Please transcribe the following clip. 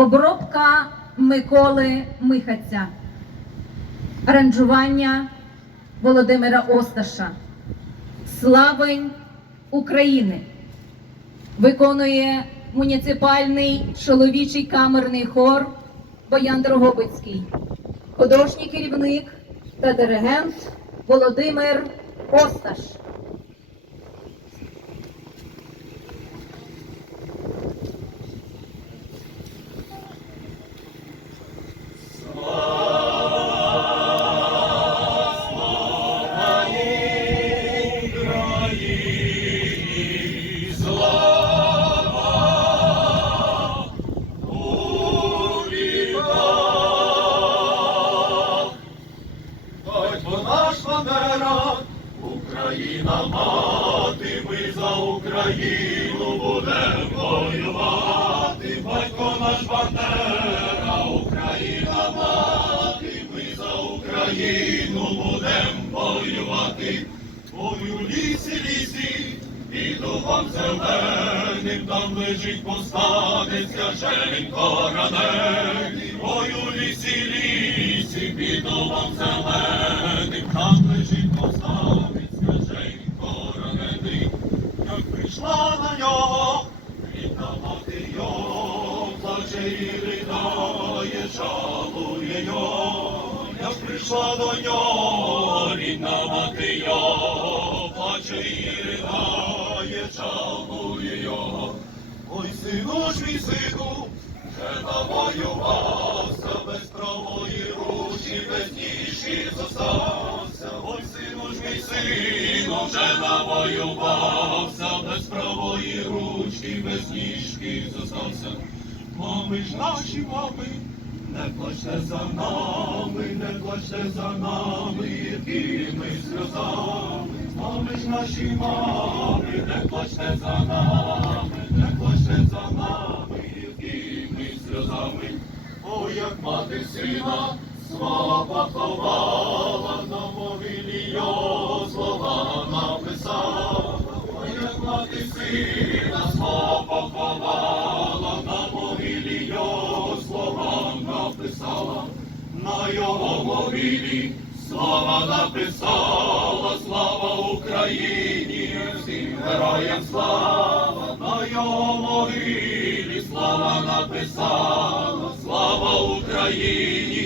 Обробка Миколи Михаця. Аранжування Володимира Осташа. Славень України. Виконує муніципальний чоловічий камерний хор Боян Дрогобицький. Художній керівник та диригент Володимир Осташ. Україна мати, ми за Україну будемо воювати. Батько наш Бандера, Україна мати, ми за Україну будемо воювати. У лісі, лісі, і дубом зеленим, там лежить повстанець, Женько ранений. У лісі, лісі, під дубом зеленим, там лежить повстанець, Женько ранений. Як прийшла на нього, рідна мати його, плаче жалує його. Як прийшла до нього, рідна мати його, плаче і ридає, жалує його. Ой, сину ж мій сину, вже навоювався, без правої ручки, без ніжі зостався. Ой, сину ж мій сину, вже навоювався, без правої ручки, без ніжки зостався. Мами ж наші мами, не плачте за нами, не плачте за нами, якими сльозами. Мами ж наші мами, не плачте за нами, не плачте за нами, якими сльозами. Ой, як мати сина свого поховала, на могилі його слова написала. Ой, як мати сина його могилі. Слава написала, слава Україні, всім героям слава, на його могилі слава написала, слава Україні,